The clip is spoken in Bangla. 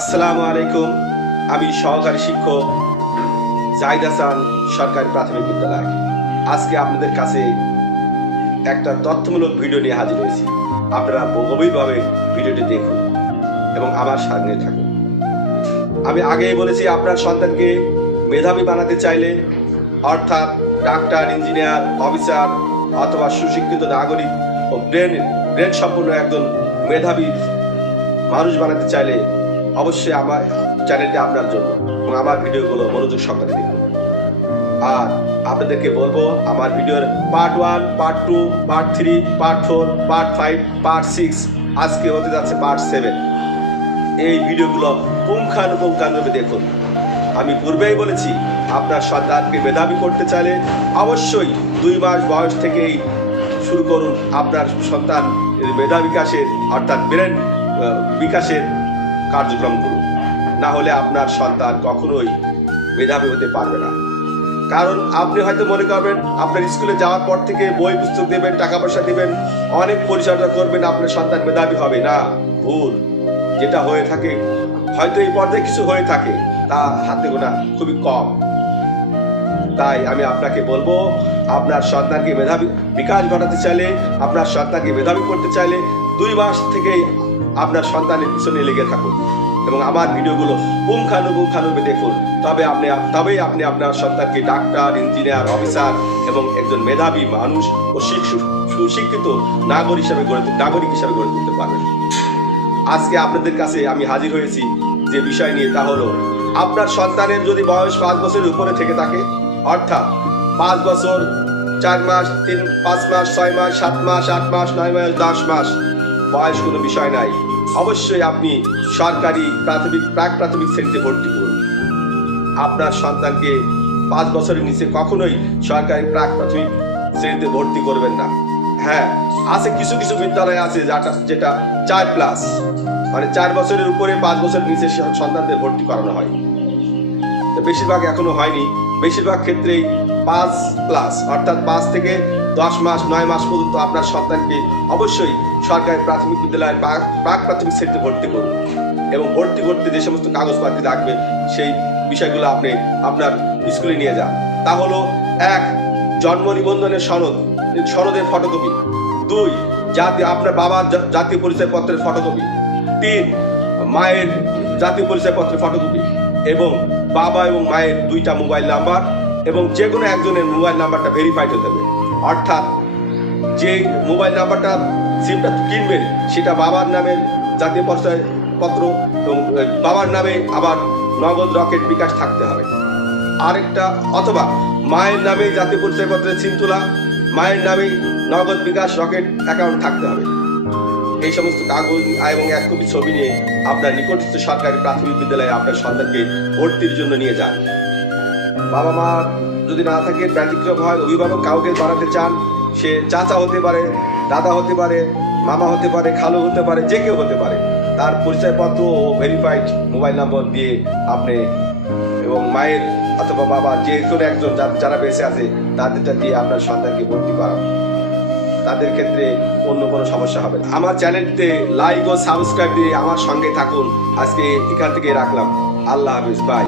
আসসালামু আলাইকুম। আমি সহকারী শিক্ষক জাহিদ হাসান, সরকারি প্রাথমিক বিদ্যালয়। আজকে আপনাদের কাছে একটা তথ্যমূলক ভিডিও নিয়ে হাজির হয়েছি। আপনারা গভীরভাবে ভিডিওটি দেখুন এবং আমার সঙ্গে থাকুন। আমি আগেই বলেছি, আপনার সন্তানকে মেধাবী বানাতে চাইলে অর্থাৎ ডাক্তার, ইঞ্জিনিয়ার, অফিসার অথবা সুশিক্ষিত নাগরিক ও ব্রেন ব্রেন সম্পূর্ণ একজন মেধাবী মানুষ বানাতে চাইলে অবশ্যই আমার চ্যানেলটি আপনার জন্য এবং আমার ভিডিওগুলো মনোযোগ সহকারে দেখুন। আর আপনাদেরকে বলব, আমার ভিডিওর part one part two part three part four part five part six আজকে হতে যাচ্ছে পার্ট সেভেন এই ভিডিওগুলো পুঙ্খানুপুঙ্খানুরূপে দেখুন। আমি পূর্বেই বলেছি, আপনার সন্তানকে মেধাবী করতে চাইলে অবশ্যই দুই মাস বয়স থেকেই শুরু করুন। আপনার সন্তান মেধা বিকাশের অর্থাৎ ব্রেন বিকাশের কার্যক্রম করুন। না হলে আপনার সন্তান কখনোই মেধাবী হতে পারবে না। কারণ আপনি হয়তো মনে করবেন, আপনার স্কুলে যাওয়ার পর থেকে বই পুস্তক দেবেন টাকা পয়সা দেবেন, অনেক পরিচর্যা করবেন, আপনার সন্তান মেধাবী হবে। না, ভুল। যেটা হয়ে থাকে, হয়তো এই পর্যায়ে কিছু হয়ে থাকে, তা হাতে গোনা খুবই কম। তাই আমি আপনাকে বলব, আপনার সন্তানকে মেধাবী, বিকাশ ঘটাতে চাইলে, আপনার সন্তানকে মেধাবী করতে চাইলে দুই মাস থেকেই আপনার সন্তানের পিছনে লেগে থাকুন এবং আমার ভিডিওগুলো পুঙ্খানুপুঙ্খানুরূপে দেখুন। তবে আপনি তবেই আপনি আপনার সন্তানকে ডাক্তার, ইঞ্জিনিয়ার, অফিসার এবং একজন মেধাবী মানুষ ও শিক্ষু- সুশিক্ষিত নাগরিক হিসাবে গড়ে নাগরিক হিসাবে গড়ে তুলতে পারবেন। আজকে আপনাদের কাছে আমি হাজির হয়েছি যে বিষয় নিয়ে, তা হলো, আপনার সন্তানের যদি বয়স পাঁচ বছরের উপরে থেকে থাকে, অর্থাৎ পাঁচ বছর, চার মাস, তিন, পাঁচ মাস, ছয় মাস, সাত মাস, আট মাস, নয় মাস, দশ মাস বয়স কোনো বিষয় নাই। অবশ্যই আপনি সরকারি প্রাথমিক, প্রাক প্রাথমিক শ্রেণীতে ভর্তি করুন। আপনার সন্তানকে পাঁচ বছরের নিচে কখনোই সরকারি প্রাক প্রাথমিক শ্রেণীতে ভর্তি করবেন না। হ্যাঁ আছে কিছু কিছু বিদ্যালয় আছে যেটা যেটা চার প্লাস মানে চার বছরের উপরে পাঁচ বছরের নিচে সন্তানদের ভর্তি করানো হয়। বেশিরভাগ এখনও হয়নি। বেশিরভাগ ক্ষেত্রেই পাঁচ প্লাস অর্থাৎ পাঁচ থেকে দশ মাস, নয় মাস পর্যন্ত আপনার সন্তানকে অবশ্যই সরকারি প্রাথমিক বিদ্যালয়ের প্রাক- প্রাথমিক শ্রেণীতে ভর্তি করুন এবং ভর্তি করতে যে সমস্ত কাগজপাতি লাগবে, সেই বিষয়গুলো আপনি আপনার স্কুলে নিয়ে যান। তা হলো, এক, জন্ম নিবন্ধনের সনদ, সনদের ফটোকপি দুই জাতীয় আপনার বাবার জাতীয় পরিচয় পত্রের ফটোকপি তিন, মায়ের জাতীয় পরিচয় পত্রের ফটোকপি এবং বাবা এবং মায়ের দুইটা মোবাইল নাম্বার এবং যে কোনো একজনের মোবাইল নাম্বারটা ভেরিফাইড হতে হবে। অর্থাৎ যে মোবাইল নাম্বারটা সিমটা কিনবেন, সেটা বাবার নামে জাতীয় পরিচয় পত্র এবং বাবার নামে আবার নগদ রকেট বিকাশ থাকতে হবে। আরেকটা, অথবা মায়ের নামে জাতীয় পরিচয় পত্রের সিম তোলা, মায়ের নামে নগদ বিকাশ রকেট অ্যাকাউন্ট থাকতে হবে। এই সমস্ত কাগজ এবং এক কপি ছবি নিয়ে আপনার নিকটস্থ সরকারি প্রাথমিক বিদ্যালয়ে আপনার সন্তানকে ভর্তির জন্য নিয়ে যান। বাবা মা যদি না থাকে ব্যতিক্রম হয়, অভিভাবক কাউকে বানাতে চান, সে চাচা হতে পারে, দাদা হতে পারে, মামা হতে পারে, খালু হতে পারে, যে কেউ হতে পারে। তার পরিচয়পত্র ও ভেরিফাইড মোবাইল নম্বর দিয়ে আপনি এবং মায়ের অথবা বাবা যে কোনো একজন যারা বেঁচে আছে তাদেরটা দিয়ে আপনার সন্তানকে ভর্তি করান। তাদের ক্ষেত্রে অন্য কোনো সমস্যা হবে না। আমার চ্যানেলটিতে লাইক ও সাবস্ক্রাইব দিয়ে আমার সঙ্গে থাকুন। আজকে এখান থেকে রাখলাম। আল্লাহ হাফিজ বাই